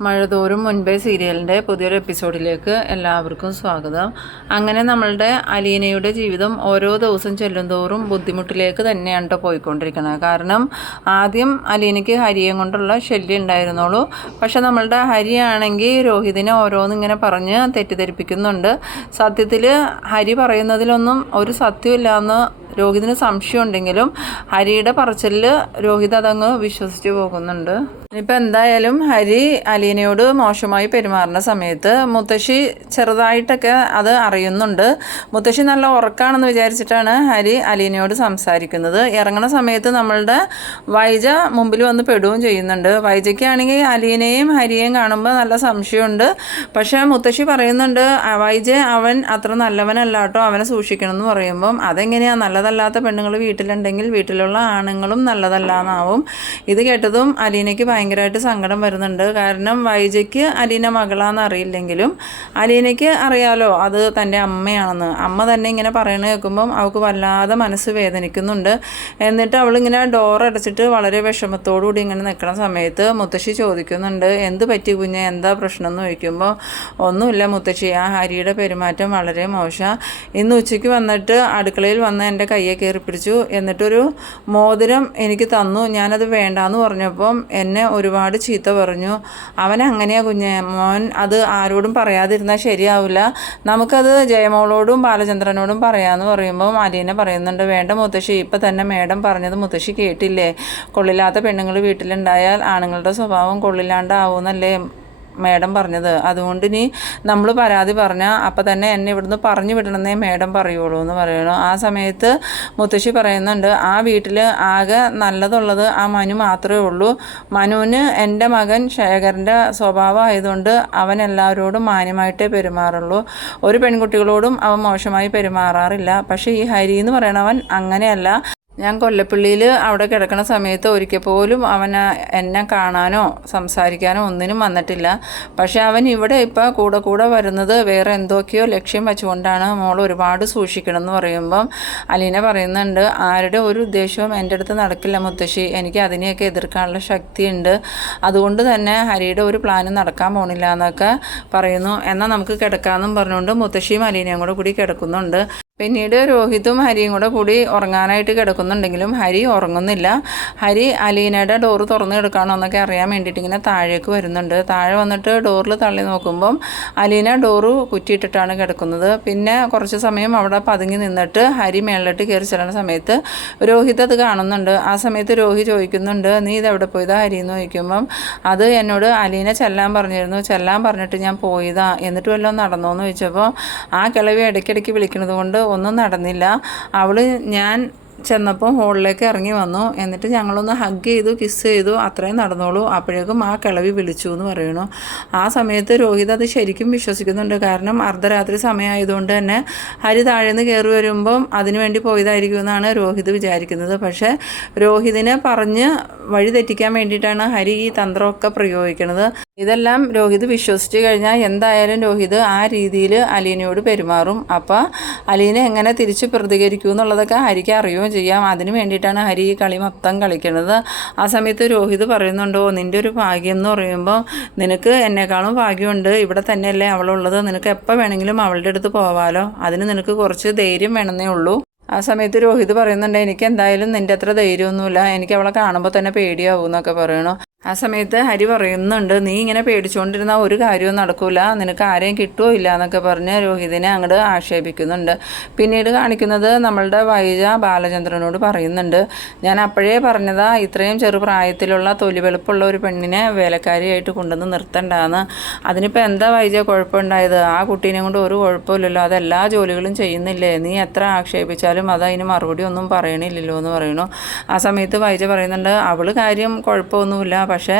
മഴതോറും മുൻപേ സീരിയലിന്റെ പുതിയൊരു എപ്പിസോഡിലേക്ക് എല്ലാവർക്കും സ്വാഗതം. അങ്ങനെ നമ്മളുടെ അലീനയുടെ ജീവിതം ഓരോ ദിവസം ചെല്ലുന്തോറും ബുദ്ധിമുട്ടിലേക്ക് തന്നെയാണ് കേട്ടോ പോയിക്കൊണ്ടിരിക്കുന്നത്. കാരണം ആദ്യം അലീനയ്ക്ക് ഹരിയെ കൊണ്ടുള്ള ശല്യം ഉണ്ടായിരുന്നുള്ളൂ. പക്ഷെ നമ്മളുടെ ഹരിയാണെങ്കിൽ രോഹിതിനെ ഓരോന്നിങ്ങനെ പറഞ്ഞ് തെറ്റിദ്ധരിപ്പിക്കുന്നുണ്ട്. സത്യത്തിൽ ഹരി പറയുന്നതിലൊന്നും ഒരു സത്യമില്ലാന്ന് രോഹിതിന് സംശയം ഉണ്ടെങ്കിലും ഹരിയുടെ പറച്ചിലിൽ രോഹിത് അതങ്ങ് വിശ്വസിച്ച് പോകുന്നുണ്ട്. ഇനിയിപ്പോൾ എന്തായാലും ഹരി അലീനയോട് മോശമായി പെരുമാറുന്ന സമയത്ത് മുത്തശ്ശി ചെറുതായിട്ടൊക്കെ അത് അറിയുന്നുണ്ട്. മുത്തശ്ശി നല്ല ഉറക്കാണെന്ന് വിചാരിച്ചിട്ടാണ് ഹരി അലീനയോട് സംസാരിക്കുന്നത്. ഇറങ്ങുന്ന സമയത്ത് നമ്മളുടെ വൈജ മുമ്പിൽ വന്ന് പെടുകയും ചെയ്യുന്നുണ്ട്. വൈജയ്ക്കാണെങ്കിൽ അലീനയും ഹരിയെയും കാണുമ്പോൾ നല്ല സംശയമുണ്ട്. പക്ഷേ മുത്തശ്ശി പറയുന്നുണ്ട് വൈജ അവൻ അത്ര നല്ലവനല്ല കേട്ടോ അവനെ സൂക്ഷിക്കണം എന്ന് പറയുമ്പം അതെങ്ങനെയാണ് നല്ലതല്ലാത്ത പെണ്ണുങ്ങൾ വീട്ടിലുണ്ടെങ്കിൽ വീട്ടിലുള്ള ആണുങ്ങളും നല്ലതല്ല എന്നാവും ഇത് കേട്ടതും അലീനയ്ക്ക് ഭയങ്കരമായിട്ട് സങ്കടം വരുന്നുണ്ട്. കാരണം വൈജയ്ക്ക് അലീന മകളാണെന്ന് അറിയില്ലെങ്കിലും അലീനയ്ക്ക് അറിയാലോ അത് തന്റെ അമ്മയാണെന്ന്. അമ്മ തന്നെ ഇങ്ങനെ പറയണ കേൾക്കുമ്പം അവൾക്ക് വല്ലാതെ മനസ്സ് വേദനിക്കുന്നുണ്ട്. എന്നിട്ട് അവളിങ്ങനെ ഡോർ അടച്ചിട്ട് വളരെ വിഷമത്തോടുകൂടി ഇങ്ങനെ നിൽക്കുന്ന സമയത്ത് മുത്തശ്ശി ചോദിക്കുന്നുണ്ട് എന്ത് പറ്റി കുഞ്ഞ്? എന്താ പ്രശ്നം? എന്ന് ചോദിക്കുമ്പോൾ ഒന്നുമില്ല മുത്തശ്ശി. ആ ഹരിയുടെ പെരുമാറ്റം വളരെ മോശം. ഇന്ന് ഉച്ചയ്ക്ക് വന്നിട്ട് അടുക്കളയിൽ വന്ന് എന്റെ കയ്യെ കയറി പിടിച്ചു. എന്നിട്ടൊരു മോതിരം എനിക്ക് തന്നു. ഞാനത് വേണ്ടാന്ന് പറഞ്ഞപ്പം എന്നെ ഒരുപാട് ചീത്ത പറഞ്ഞു. അവൻ അങ്ങനെയാ കുഞ്ഞെ. മോൻ അത് ആരോടും പറയാതിരുന്നാൽ ശരിയാവില്ല നമുക്കത് ജയമോളോടും ബാലചന്ദ്രനോടും പറയാമെന്ന് പറയുമ്പോൾ അലീന പറയുന്നുണ്ട് വേണ്ട മുത്തശ്ശി. ഇപ്പം തന്നെ മേഡം പറഞ്ഞത് മുത്തശ്ശി കേട്ടില്ലേ? കൊള്ളില്ലാത്ത പെണ്ണുങ്ങൾ വീട്ടിലുണ്ടായാൽ ആണുങ്ങളുടെ സ്വഭാവം കൊള്ളില്ലാണ്ടാവുമെന്നല്ലേ മേഡം പറഞ്ഞത്. അതുകൊണ്ട് ഇനി നമ്മൾ പരാതി പറഞ്ഞാൽ അപ്പം തന്നെ എന്നെ ഇവിടുന്ന് പറഞ്ഞു വിടണമെന്നേ മേഡം പറയുള്ളൂ എന്ന് പറയുന്നു. ആ സമയത്ത് മുത്തശ്ശി പറയുന്നുണ്ട് ആ വീട്ടിൽ ആകെ നല്ലതുള്ളത് ആ മനു മാത്രമേ ഉള്ളൂ. മനുവിന് എന്റെ മകൻ ശേഖരന്റെ സ്വഭാവം ആയതുകൊണ്ട് അവൻ എല്ലാവരോടും മാന്യമായിട്ടേ പെരുമാറുള്ളൂ. ഒരു പെൺകുട്ടികളോടും അവൻ മോശമായി പെരുമാറാറില്ല. പക്ഷേ ഈ ഹരി എന്ന് പറയണവൻ അങ്ങനെയല്ല. ഞാൻ കൊല്ലപ്പള്ളിയിൽ അവിടെ കിടക്കുന്ന സമയത്ത് ഒരിക്കൽ പോലും അവൻ എന്നെ കാണാനോ സംസാരിക്കാനോ ഒന്നിനും വന്നിട്ടില്ല. പക്ഷേ അവൻ ഇവിടെ ഇപ്പോൾ കൂടെ കൂടെ വരുന്നത് വേറെ എന്തൊക്കെയോ ലക്ഷ്യം വെച്ചുകൊണ്ടാണ് മോൾ ഒരുപാട് സൂക്ഷിക്കണം എന്ന് പറയുമ്പം അലീന പറയുന്നുണ്ട് ആരുടെ ഒരു ഉദ്ദേശവും എന്റെ അടുത്ത് നടക്കില്ല മുത്തശ്ശി. എനിക്ക് അതിനെയൊക്കെ എതിർക്കാനുള്ള ശക്തിയുണ്ട്. അതുകൊണ്ട് തന്നെ ഹരിയുടെ ഒരു പ്ലാനും നടക്കാൻ പോണില്ല എന്നൊക്കെ പറയുന്നു. എന്നാൽ നമുക്ക് കിടക്കാമെന്നും പറഞ്ഞുകൊണ്ട് മുത്തശ്ശിയും അലീനയും കൂടെ കൂടി കിടക്കുന്നുണ്ട്. പിന്നീട് രോഹിതും ഹരിയും കൂടെ കൂടി ഉറങ്ങാനായിട്ട് കിടക്കുന്നുണ്ടെങ്കിലും ഹരി ഉറങ്ങുന്നില്ല. ഹരി അലീനയുടെ ഡോറ് തുറന്നു കിടക്കാണോ എന്നൊക്കെ അറിയാൻ വേണ്ടിയിട്ട് ഇങ്ങനെ താഴേക്ക് വരുന്നുണ്ട്. താഴെ വന്നിട്ട് ഡോറിൽ തള്ളി നോക്കുമ്പം അലീന ഡോറ് കുറ്റിയിട്ടിട്ടാണ് കിടക്കുന്നത്. പിന്നെ കുറച്ച് സമയം അവിടെ പതുങ്ങി നിന്നിട്ട് ഹരി മേളിലോട്ട് കയറി ചെല്ലുന്ന സമയത്ത് രോഹിത് അത് കാണുന്നുണ്ട്. ആ സമയത്ത് രോഹി ചോദിക്കുന്നുണ്ട് നീ ഇതെവിടെ പോയതാ ഹരി? എന്ന് ചോദിക്കുമ്പം അത് എന്നോട് അലീന ചെല്ലാൻ പറഞ്ഞിരുന്നു. ചെല്ലാൻ പറഞ്ഞിട്ട് ഞാൻ പോയതാ. എന്നിട്ട് വല്ലതും നടന്നോ? എന്ന് ചോദിച്ചപ്പോൾ ആ കിളവി ഇടയ്ക്കിടയ്ക്ക് വിളിക്കുന്നത് കൊണ്ട് ഒന്നും നടന്നില്ല. അവൾ ഞാൻ ചെന്നപ്പോൾ ഹോളിലേക്ക് ഇറങ്ങി വന്നു. എന്നിട്ട് ഞങ്ങളൊന്ന് ഹഗ് ചെയ്തു കിസ് ചെയ്തു അത്രയും നടന്നോളൂ. അപ്പോഴേക്കും ആ കിളവി വിളിച്ചു എന്ന് പറയണു ആ സമയത്ത് രോഹിത് അത് ശരിക്കും വിശ്വസിക്കുന്നുണ്ട്. കാരണം അർദ്ധരാത്രി സമയമായതുകൊണ്ട് തന്നെ ഹരി താഴേന്ന് കയറി വരുമ്പം അതിനു വേണ്ടി പോയതായിരിക്കും എന്നാണ് രോഹിത് വിചാരിക്കുന്നത്. പക്ഷേ രോഹിതിനെ പറഞ്ഞ് വഴി തെറ്റിക്കാൻ വേണ്ടിയിട്ടാണ് ഹരി ഈ തന്ത്രമൊക്കെ പ്രയോഗിക്കുന്നത്. ഇതെല്ലാം രോഹിത് വിശ്വസിച്ച് കഴിഞ്ഞാൽ എന്തായാലും രോഹിത് ആ രീതിയിൽ അലീനയോട് പെരുമാറും. അപ്പോൾ അലീന എങ്ങനെ തിരിച്ച് പ്രതികരിക്കും എന്നുള്ളതൊക്കെ ഹരിക്ക് അറിയുകയും ചെയ്യാം. അതിന് വേണ്ടിയിട്ടാണ് ഹരി ഈ കളി മൊത്തം കളിക്കുന്നത്. ആ സമയത്ത് രോഹിത് പറയുന്നുണ്ടോ നിന്റെ ഒരു ഭാഗ്യം എന്ന് പറയുമ്പോൾ നിനക്ക് എന്നെക്കാളും ഭാഗ്യമുണ്ട്. ഇവിടെ തന്നെയല്ലേ അവളുള്ളത് നിനക്ക് എപ്പോൾ വേണമെങ്കിലും അവളുടെ അടുത്ത് പോവാലോ. അതിന് നിനക്ക് കുറച്ച് ധൈര്യം വേണമെന്നേ ഉള്ളൂ. ആ സമയത്ത് രോഹിത് പറയുന്നുണ്ട് എനിക്ക് എന്തായാലും നിന്റെ അത്ര ധൈര്യമൊന്നുമില്ല. എനിക്ക് അവളെ കാണുമ്പോൾ തന്നെ പേടിയാവും എന്നൊക്കെ പറയണു. ആ സമയത്ത് ഹരി പറയുന്നുണ്ട് നീ ഇങ്ങനെ പേടിച്ചുകൊണ്ടിരുന്ന ഒരു കാര്യവും നടക്കൂല. നിനക്ക് ആരെയും കിട്ടുമോ ഇല്ല എന്നൊക്കെ പറഞ്ഞ് രോഹിതിനെ അങ്ങോട്ട് ആക്ഷേപിക്കുന്നുണ്ട്. പിന്നീട് കാണിക്കുന്നത് നമ്മളുടെ വൈജ ബാലചന്ദ്രനോട് പറയുന്നുണ്ട് ഞാൻ അപ്പോഴേ പറഞ്ഞതാ ഇത്രയും ചെറുപ്രായത്തിലുള്ള തൊലി വെളുപ്പുള്ള ഒരു പെണ്ണിനെ വേലക്കാരിയായിട്ട് കൊണ്ടുവന്ന് നിർത്തണ്ടാന്ന്. അതിനിപ്പോൾ എന്താ വൈജ കുഴപ്പമുണ്ടായത്? ആ കുട്ടീനെ കൊണ്ട് ഒരു കുഴപ്പമില്ലല്ലോ അതെല്ലാ ജോലികളും ചെയ്യുന്നില്ലേ? നീ എത്ര ആക്ഷേപിച്ചാലും അത് അതിന് മറുപടി ഒന്നും പറയണില്ലല്ലോ എന്ന് പറയണു ആ സമയത്ത് വൈജ പറയുന്നുണ്ട് അവൾ കാര്യം കുഴപ്പമൊന്നുമില്ല. പക്ഷേ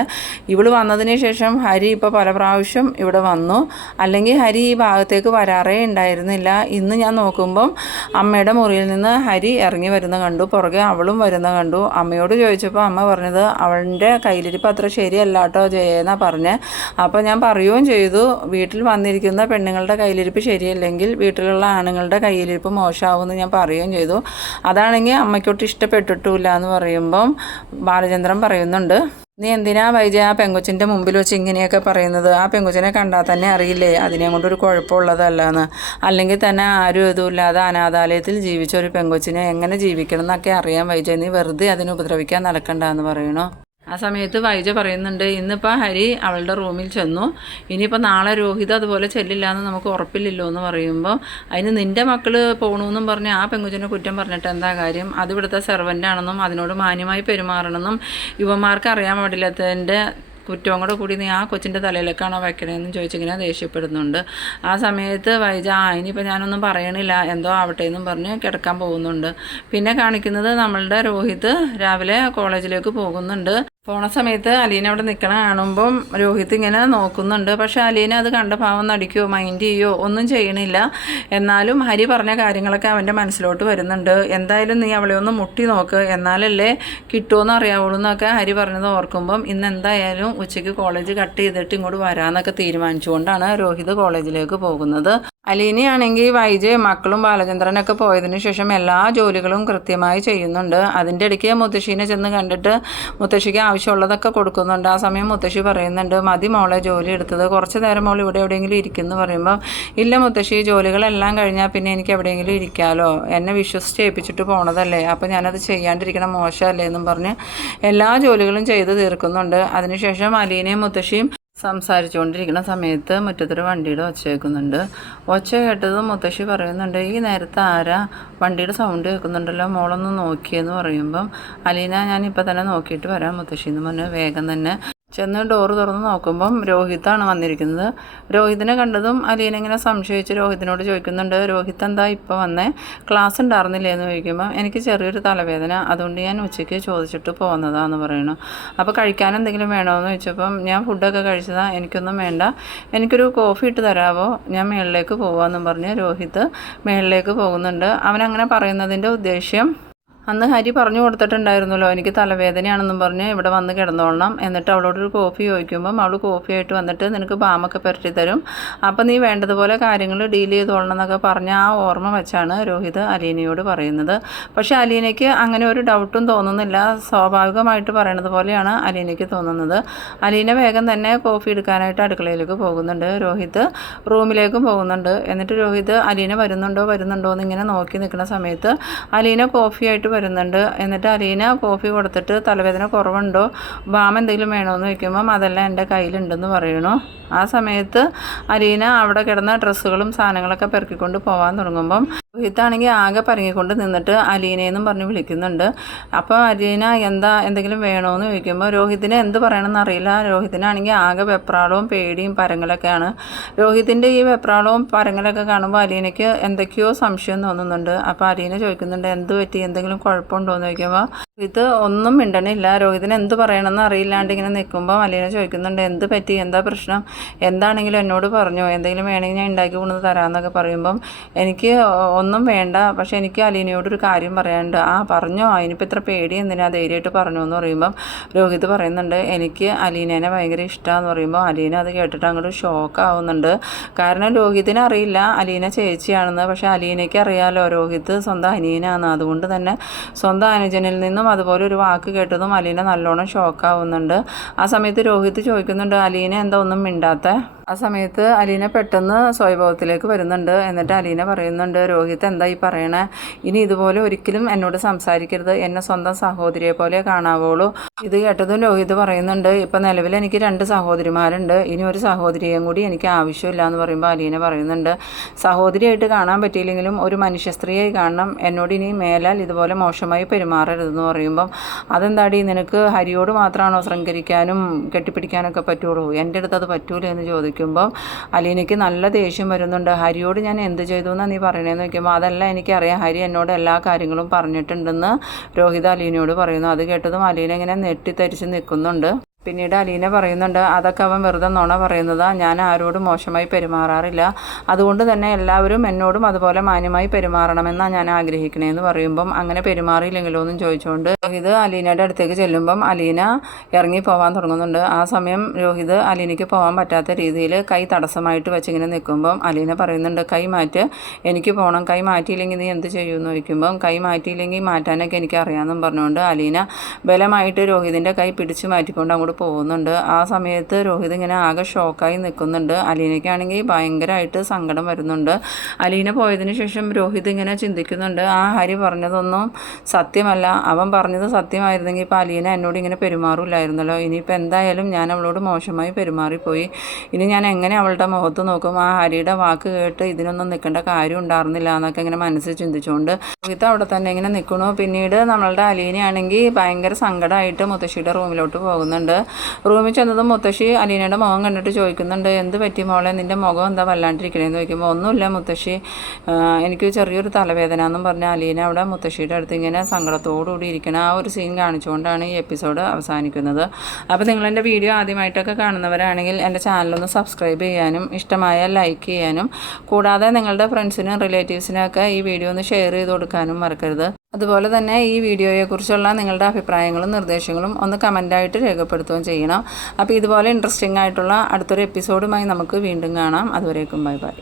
ഇവൾ വന്നതിന് ശേഷം ഹരി ഇപ്പോൾ പല പ്രാവശ്യം ഇവിടെ വന്നു. അല്ലെങ്കിൽ ഹരി ഈ ഭാഗത്തേക്ക് വരാറേ ഉണ്ടായിരുന്നില്ല. ഇന്ന് ഞാൻ നോക്കുമ്പം അമ്മയുടെ മുറിയിൽ നിന്ന് ഹരി ഇറങ്ങി വരുന്ന കണ്ടു. പുറകെ അവളും വരുന്ന കണ്ടു. അമ്മയോട് ചോദിച്ചപ്പോൾ അമ്മ പറഞ്ഞത് അവളുടെ കയ്യിലിരിപ്പ് അത്ര ശരിയല്ല കേട്ടോ ജയെന്നാ പറഞ്ഞ്. അപ്പോൾ ഞാൻ പറയുകയും ചെയ്തു വീട്ടിൽ വന്നിരിക്കുന്ന പെണ്ണുങ്ങളുടെ കയ്യിലിരിപ്പ് ശരിയല്ലെങ്കിൽ വീട്ടിലുള്ള ആണുങ്ങളുടെ കയ്യിലിരിപ്പ് മോശമാവുമെന്ന് ഞാൻ പറയുകയും ചെയ്തു. അതാണെങ്കിൽ അമ്മയ്ക്കൊട്ട് ഇഷ്ടപ്പെട്ടിട്ടില്ല എന്ന് പറയുമ്പം ബാലചന്ദ്രൻ പറയുന്നുണ്ട് നീ എന്തിനാ വൈജയ ആ പെങ്കൊച്ചിന്റെ മുമ്പിൽ വെച്ച് ഇങ്ങനെയൊക്കെ പറയുന്നത്? ആ പെങ്കൊച്ചിനെ കണ്ടാൽ തന്നെ അറിയില്ലേ? അതിനെ കൊണ്ടൊരു കുഴപ്പമുള്ളതല്ലെന്ന്. അല്ലെങ്കിൽ തന്നെ ആരും ഇതുമില്ലാതെ അനാഥാലയത്തിൽ ജീവിച്ച ഒരു പെങ്കൊച്ചിനെ എങ്ങനെ ജീവിക്കണം എന്നൊക്കെ അറിയാൻ വൈജയ നീ വെറുതെ അതിനെ ഉപദ്രവിക്കാൻ നടക്കണ്ട എന്ന് പറയണു? ആ സമയത്ത് വൈജ പറയുന്നുണ്ട് ഇന്നിപ്പോൾ ഹരി അവളുടെ റൂമിൽ ചെന്നു. ഇനിയിപ്പോൾ നാളെ രോഹിത് അതുപോലെ ചെല്ലില്ല എന്ന് നമുക്ക് ഉറപ്പില്ലല്ലോ എന്ന് പറയുമ്പോൾ അതിന് നിന്റെ മക്കൾ പോകണമെന്നും പറഞ്ഞ് ആ പെങ്കുച്ചിനെ കുറ്റം പറഞ്ഞിട്ട് എന്താ കാര്യം? അത് ഇവിടുത്തെ സെർവന്റാണെന്നും അതിനോട് മാന്യമായി പെരുമാറണമെന്നും യുവമാർക്ക് അറിയാൻ പാടില്ലാത്തതിന്റെ കുറ്റവും കൂടെ കൂടി നീ ആ കൊച്ചിന്റെ തലയിലേക്കാണോ വെക്കണേന്ന് ചോദിച്ചിങ്ങനെ ദേഷ്യപ്പെടുന്നുണ്ട്. ആ സമയത്ത് വൈജ ആ ഇനിയിപ്പോൾ ഞാനൊന്നും പറയണില്ല. എന്തോ ആവട്ടെ എന്നും പറഞ്ഞ് കിടക്കാൻ പോകുന്നുണ്ട്. പിന്നെ കാണിക്കുന്നത് നമ്മളുടെ രോഹിത് രാവിലെ കോളേജിലേക്ക് പോകുന്നുണ്ട്. പോണ സമയത്ത് അലീന അവിടെ നിൽക്കണ കാണുമ്പം രോഹിത് ഇങ്ങനെ നോക്കുന്നുണ്ട്. പക്ഷേ അലീന അത് കണ്ട ഭാവം നടിക്കുകയോ മൈൻഡ് ചെയ്യുകയോ ഒന്നും ചെയ്യണില്ല. എന്നാലും ഹരി പറഞ്ഞ കാര്യങ്ങളൊക്കെ അവന്റെ മനസ്സിലോട്ട് വരുന്നുണ്ട്. എന്തായാലും നീ അവളെ ഒന്ന് മുട്ടി നോക്ക്. എന്നാലല്ലേ കിട്ടുമെന്ന് അറിയാവുള്ളൂ എന്നൊക്കെ ഹരി പറഞ്ഞത് ഓർക്കുമ്പം ഇന്ന് എന്തായാലും ഉച്ചയ്ക്ക് കോളേജ് കട്ട് ചെയ്തിട്ട് ഇങ്ങോട്ട് വരാമെന്നൊക്കെ തീരുമാനിച്ചുകൊണ്ടാണ് രോഹിത് കോളേജിലേക്ക് പോകുന്നത്. അലീനയാണെങ്കിൽ വൈജയ് മക്കളും ബാലചന്ദ്രനൊക്കെ പോയതിന് ശേഷം എല്ലാ ജോലികളും കൃത്യമായി ചെയ്യുന്നുണ്ട്. അതിന്റെ ഇടയ്ക്ക് മുത്തശ്ശീനെ ചെന്ന് കണ്ടിട്ട് മുത്തശ്ശിക്ക് ആവശ്യമുള്ളതൊക്കെ കൊടുക്കുന്നുണ്ട്. ആ സമയം മുത്തശ്ശി പറയുന്നുണ്ട് മതി മോളെ ജോലി എടുത്തത്. കുറച്ച് നേരം മോൾ ഇവിടെ എവിടെയെങ്കിലും ഇരിക്കുന്നു പറയുമ്പോൾ ഇല്ല മുത്തശ്ശി ജോലികളെല്ലാം കഴിഞ്ഞാൽ പിന്നെ എനിക്ക് എവിടെയെങ്കിലും ഇരിക്കാമല്ലോ എന്നെ വിശ്വസിച്ച് ഏൽപ്പിച്ചിട്ട് പോണതല്ലേ. അപ്പോൾ ഞാനത് ചെയ്യാണ്ടിരിക്കണം മോശമല്ലേ എന്നും പറഞ്ഞ് എല്ലാ ജോലികളും ചെയ്ത് തീർക്കുന്നുണ്ട്. അതിനുശേഷം അലീനയും മുത്തശ്ശിയും സംസാരിച്ചുകൊണ്ടിരിക്കുന്ന സമയത്ത് മുറ്റത്തൊരു വണ്ടിയുടെ ഒച്ച കേൾക്കുന്നുണ്ട്. ഒച്ച കേട്ടത് മുത്തശ്ശി പറയുന്നുണ്ട് ഈ നേരത്തെ ആരാ വണ്ടിയുടെ സൗണ്ട് കേൾക്കുന്നുണ്ടല്ലോ മോളൊന്ന് നോക്കിയെന്ന് പറയുമ്പം അലീന ഞാൻ ഇപ്പം തന്നെ നോക്കിയിട്ട് വരാം മുത്തശ്ശി എന്ന് പറഞ്ഞ് വേഗം തന്നെ ചെന്ന് ഡോറ് തുറന്ന് നോക്കുമ്പം രോഹിത്താണ് വന്നിരിക്കുന്നത്. രോഹിതിനെ കണ്ടതും അലീന ഇങ്ങനെ സംശയിച്ച് രോഹിതിനോട് ചോദിക്കുന്നുണ്ട് രോഹിത് എന്താ ഇപ്പോൾ വന്നേ? ക്ലാസ് ഉണ്ടായിരുന്നില്ലേ എന്ന് ചോദിക്കുമ്പോൾ എനിക്ക് ചെറിയൊരു തലവേദന അതുകൊണ്ട് ഞാൻ ഉച്ചയ്ക്ക് ചോദിച്ചിട്ട് പോകുന്നതാന്ന് പറയുന്നു അപ്പോൾ കഴിക്കാൻ എന്തെങ്കിലും വേണമെന്ന് ചോദിച്ചപ്പം ഞാൻ ഫുഡൊക്കെ കഴിച്ചതാണ് എനിക്കൊന്നും വേണ്ട. എനിക്കൊരു കോഫി ഇട്ട് തരാവോ? ഞാൻ മേളിലേക്ക് പോകാമെന്നും പറഞ്ഞ് രോഹിത് മേളിലേക്ക് പോകുന്നുണ്ട്. അവനങ്ങനെ പറയുന്നതിന്റെ ഉദ്ദേശ്യം അന്ന് ഹരി പറഞ്ഞു കൊടുത്തിട്ടുണ്ടായിരുന്നല്ലോ എനിക്ക് തലവേദനയാണെന്നും പറഞ്ഞ് ഇവിടെ വന്ന് കിടന്നോളണം. എന്നിട്ട് അവളോട് ഒരു കോഫി ചോദിക്കുമ്പം അവൾ കോഫി ആയിട്ട് വന്നിട്ട് നിനക്ക് ബാമൊക്കെ പുരട്ടി തരും. അപ്പം നീ വേണ്ടതുപോലെ കാര്യങ്ങൾ ഡീൽ ചെയ്തോളണം എന്നൊക്കെ പറഞ്ഞ ആ ഓർമ്മ വെച്ചാണ് രോഹിത് അലീനയോട് പറയുന്നത്. പക്ഷേ അലീനയ്ക്ക് അങ്ങനെ ഒരു ഡൗട്ടും തോന്നുന്നില്ല. സ്വാഭാവികമായിട്ട് പറയണത് പോലെയാണ് അലീനയ്ക്ക് തോന്നുന്നത്. അലീന വേഗം തന്നെ കോഫി എടുക്കാനായിട്ട് അടുക്കളയിലേക്ക് പോകുന്നുണ്ട്. രോഹിത് റൂമിലേക്കും പോകുന്നുണ്ട്. എന്നിട്ട് രോഹിത് അലീന വരുന്നുണ്ടോ? വരുന്നുണ്ടോ? എന്ന് ഇങ്ങനെ നോക്കി നിൽക്കുന്ന സമയത്ത് അലീന കോഫിയായിട്ട് വരുന്നുണ്ട്. എന്നിട്ട് അലീന കോഫി കൊടുത്തിട്ട് തലവേദന കുറവുണ്ടോ? ബാം എന്തെങ്കിലും വേണമെന്ന് ചോദിക്കുമ്പം അതെല്ലാം എന്റെ കയ്യിലുണ്ടെന്ന് പറയണു. ആ സമയത്ത് അലീന അവിടെ കിടന്ന ഡ്രസ്സുകളും സാധനങ്ങളൊക്കെ പെറുക്കിക്കൊണ്ട് പോകാൻ തുടങ്ങുമ്പം രോഹിത്താണെങ്കിൽ ആകെ പറങ്ങിക്കൊണ്ട് നിന്നിട്ട് അലീനയെന്നും പറഞ്ഞ് വിളിക്കുന്നുണ്ട്. അപ്പോൾ അലീന എന്താ എന്തെങ്കിലും വേണോയെന്ന് ചോദിക്കുമ്പോൾ രോഹിതിനെ എന്ത് പറയണമെന്ന് അറിയില്ല. രോഹിതിനാണെങ്കിൽ ആകെ വെപ്രാളവും പേടിയും പരങ്ങലൊക്കെയാണ്. രോഹിതിന്റെ ഈ വെപ്രാളവും പരങ്ങലൊക്കെ കാണുമ്പോൾ അലീനയ്ക്ക് എന്തൊക്കെയോ സംശയം തോന്നുന്നുണ്ട്. അപ്പോൾ അലീന ചോദിക്കുന്നുണ്ട് എന്ത് പറ്റി? എന്തെങ്കിലും കുഴപ്പമുണ്ടോ എന്ന് ചോദിക്കുമ്പോൾ ഇത് ഒന്നും മിണ്ടണില്ല. രോഹിതിന് എന്ത് പറയണമെന്ന് അറിയില്ലാണ്ട് ഇങ്ങനെ നിൽക്കുമ്പോൾ അലീന ചോദിക്കുന്നുണ്ട് എന്ത് പറ്റി? എന്താ പ്രശ്നം? എന്താണെങ്കിലും എന്നോട് പറഞ്ഞു? എന്തെങ്കിലും വേണമെങ്കിൽ ഞാൻ ഉണ്ടാക്കി കൊണ്ടു തരാമെന്നൊക്കെ പറയുമ്പം എനിക്ക് ഒന്നും വേണ്ട. പക്ഷെ എനിക്ക് അലീനയോട് ഒരു കാര്യം പറയാനുണ്ട്. ആ പറഞ്ഞോ? അതിനിപ്പോൾ ഇത്ര പേടി എന്തിനാ ധൈര്യമായിട്ട് പറഞ്ഞു എന്ന് പറയുമ്പം രോഹിത് പറയുന്നുണ്ട് എനിക്ക് അലീനേനെ ഭയങ്കര ഇഷ്ടമാണെന്ന് പറയുമ്പോൾ അലീന അത് കേട്ടിട്ട് അങ്ങോട്ട് ഷോക്ക് ആവുന്നുണ്ട്. കാരണം രോഹിതിനെ അറിയില്ല അലീന ചേച്ചിയാണെന്ന്. പക്ഷേ അലീനയ്ക്ക് അറിയാലോ രോഹിത് സ്വന്തം അനിയനാണ്. അതുകൊണ്ട് തന്നെ സ്വന്തം അനുജനിൽ നിന്നും അതുപോലെ ഒരു വാക്ക് കേട്ടതും അലീന നല്ലോണം ഷോക്കാവുന്നുണ്ട്. ആ സമയത്ത് രോഹിത് ചോദിക്കുന്നുണ്ട് അലീന എന്താ ഒന്നും മിണ്ടാത്ത? ആ സമയത്ത് അലീന പെട്ടെന്ന് സ്വയംഭവത്തിലേക്ക് വരുന്നുണ്ട്. എന്നിട്ട് അലീന പറയുന്നുണ്ട് രോഹിത് എന്താ ഈ പറയണേ? ഇനി ഇതുപോലെ ഒരിക്കലും എന്നോട് സംസാരിക്കരുത്. എന്നെ സ്വന്തം സഹോദരിയെ പോലെ കാണാവുള്ളൂ ഇത് കേട്ടതും രോഹിത് പറയുന്നുണ്ട് ഇപ്പം നിലവിൽ എനിക്ക് രണ്ട് സഹോദരിമാരുണ്ട്. ഇനി ഒരു സഹോദരിയെയും കൂടി എനിക്ക് ആവശ്യമില്ല എന്ന് പറയുമ്പോൾ അലീന പറയുന്നുണ്ട് സഹോദരിയായിട്ട് കാണാൻ പറ്റിയില്ലെങ്കിലും ഒരു മനുഷ്യ സ്ത്രീയായി കാണണം. എന്നോട് ഇനി മേലാൽ ഇതുപോലെ മോശമായി പെരുമാറരുതെന്ന് പറയുമ്പം അതെന്താടി നിനക്ക് ഹരിയോട് മാത്രമാണോ ശൃംഗരിക്കാനും കെട്ടിപ്പിടിക്കാനൊക്കെ പറ്റുള്ളൂ? എന്റെ അടുത്ത് അത് പറ്റൂല എന്ന് ചോദിക്കുമ്പോൾ അലീനയ്ക്ക് നല്ല ദേഷ്യം വരുന്നുണ്ട്. ഹരിയോട് ഞാൻ എന്ത് ചെയ്തു എന്നാണ് നീ പറയണേന്ന് ചോദിക്കുമ്പോൾ അതല്ല എനിക്കറിയാം ഹരി എന്നോട് എല്ലാ കാര്യങ്ങളും പറഞ്ഞിട്ടുണ്ടെന്ന് രോഹിത അലീനയോട് പറയുന്നു. അത് കേട്ടതും അലീന ഇങ്ങനെ നെട്ടിത്തരിച്ച് നിൽക്കുന്നുണ്ട്. പിന്നീട് അലീന പറയുന്നുണ്ട് അതൊക്കെ അവൻ വെറുതെ നുണ പറയുന്നതാ. ഞാൻ ആരോടും മോശമായി പെരുമാറാറില്ല. അതുകൊണ്ട് തന്നെ എല്ലാവരും എന്നോടും അതുപോലെ മാന്യമായി പെരുമാറണമെന്നാണ് ഞാൻ ആഗ്രഹിക്കണേന്ന് പറയുമ്പം അങ്ങനെ പെരുമാറിയില്ലെങ്കിലോ എന്നും ചോദിച്ചുകൊണ്ട് രോഹിത് അലീനയുടെ അടുത്തേക്ക് ചെല്ലുമ്പം അലീന ഇറങ്ങി പോകാൻ തുടങ്ങുന്നുണ്ട്. ആ സമയം രോഹിത് അലീനയ്ക്ക് പോകാൻ പറ്റാത്ത രീതിയിൽ കൈ തടസ്സമായിട്ട് വെച്ചിങ്ങനെ നിൽക്കുമ്പം അലീന പറയുന്നുണ്ട് കൈ മാറ്റ്. എനിക്ക് പോകണം കൈ മാറ്റിയില്ലെങ്കിൽ നീ എന്ത് ചെയ്യുമെന്ന് ചോദിക്കുമ്പം കൈ മാറ്റിയില്ലെങ്കിൽ മാറ്റാനൊക്കെ എനിക്ക് അറിയാമെന്നും പറഞ്ഞുകൊണ്ട് അലീന ബലമായിട്ട് രോഹിതിന്റെ കൈ പിടിച്ചു മാറ്റിക്കൊണ്ട് അങ്ങോട്ട് പോകുന്നുണ്ട്. ആ സമയത്ത് രോഹിത് ഇങ്ങനെ ആകെ ഷോക്കായി നിൽക്കുന്നുണ്ട്. അലീനയ്ക്കാണെങ്കിൽ ഭയങ്കരമായിട്ട് സങ്കടം വരുന്നുണ്ട്. അലീന പോയതിന് ശേഷം രോഹിത് ഇങ്ങനെ ചിന്തിക്കുന്നുണ്ട്. ആ ഹരി പറഞ്ഞതൊന്നും സത്യമല്ല. അവൻ പറഞ്ഞത് സത്യമായിരുന്നെങ്കിൽ ഇപ്പോൾ അലീന എന്നോട് ഇങ്ങനെ പെരുമാറില്ലായിരുന്നല്ലോ. ഇനിയിപ്പോൾ എന്തായാലും ഞാൻ അവളോട് മോശമായി പെരുമാറിപ്പോയി. ഇനി ഞാൻ എങ്ങനെ അവളുടെ മുഖത്ത് നോക്കും? ആ ഹരിയുടെ വാക്ക് കേട്ട് ഇതിനൊന്നും നിൽക്കേണ്ട കാര്യം ഉണ്ടായിരുന്നില്ല എന്നൊക്കെ ഇങ്ങനെ മനസ്സിൽ ചിന്തിച്ചുകൊണ്ട് രോഹിത് അവിടെ തന്നെ ഇങ്ങനെ നിൽക്കണു പിന്നീട് നമ്മളുടെ അലീനയാണെങ്കിൽ ഭയങ്കര സങ്കടമായിട്ട് മുത്തശ്ശിയുടെ റൂമിലോട്ട് പോകുന്നുണ്ട്. റൂമിൽ ചെന്നതും മുത്തശ്ശി അലീനയുടെ മുഖം കണ്ടിട്ട് ചോദിക്കുന്നുണ്ട് എന്ത് പറ്റി മോളെ? നിന്റെ മുഖം എന്താ വല്ലാണ്ടിരിക്കണേന്ന് ചോദിക്കുമ്പോൾ ഒന്നുമില്ല മുത്തശ്ശി. എനിക്ക് ചെറിയൊരു തലവേദന എന്നും പറഞ്ഞ അലീന അവിടെ മുത്തശ്ശിയുടെ അടുത്ത് ഇങ്ങനെ സങ്കടത്തോടുകൂടി ഇരിക്കണ ആ ഒരു സീൻ കാണിച്ചുകൊണ്ടാണ് ഈ എപ്പിസോഡ് അവസാനിക്കുന്നത്. അപ്പോൾ നിങ്ങളെന്റെ വീഡിയോ ആദ്യമായിട്ടൊക്കെ കാണുന്നവരാണെങ്കിൽ എന്റെ ചാനലൊന്ന് സബ്സ്ക്രൈബ് ചെയ്യാനും ഇഷ്ടമായ ലൈക്ക് ചെയ്യാനും കൂടാതെ നിങ്ങളുടെ ഫ്രണ്ട്സിനും റിലേറ്റീവ്സിനും ഒക്കെ ഈ വീഡിയോ ഒന്ന് ഷെയർ ചെയ്ത് കൊടുക്കാനും മറക്കരുത്. അതുപോലെ തന്നെ ഈ വീഡിയോയെക്കുറിച്ചുള്ള നിങ്ങളുടെ അഭിപ്രായങ്ങളും നിർദ്ദേശങ്ങളും ഒന്ന് കമന്റായിട്ട് രേഖപ്പെടുത്തുകയും ചെയ്യണം. അപ്പോൾ ഇതുപോലെ ഇൻട്രസ്റ്റിംഗ് ആയിട്ടുള്ള അടുത്തൊരു എപ്പിസോഡുമായി നമുക്ക് വീണ്ടും കാണാം. അതുവരേക്കും ബൈ ബൈ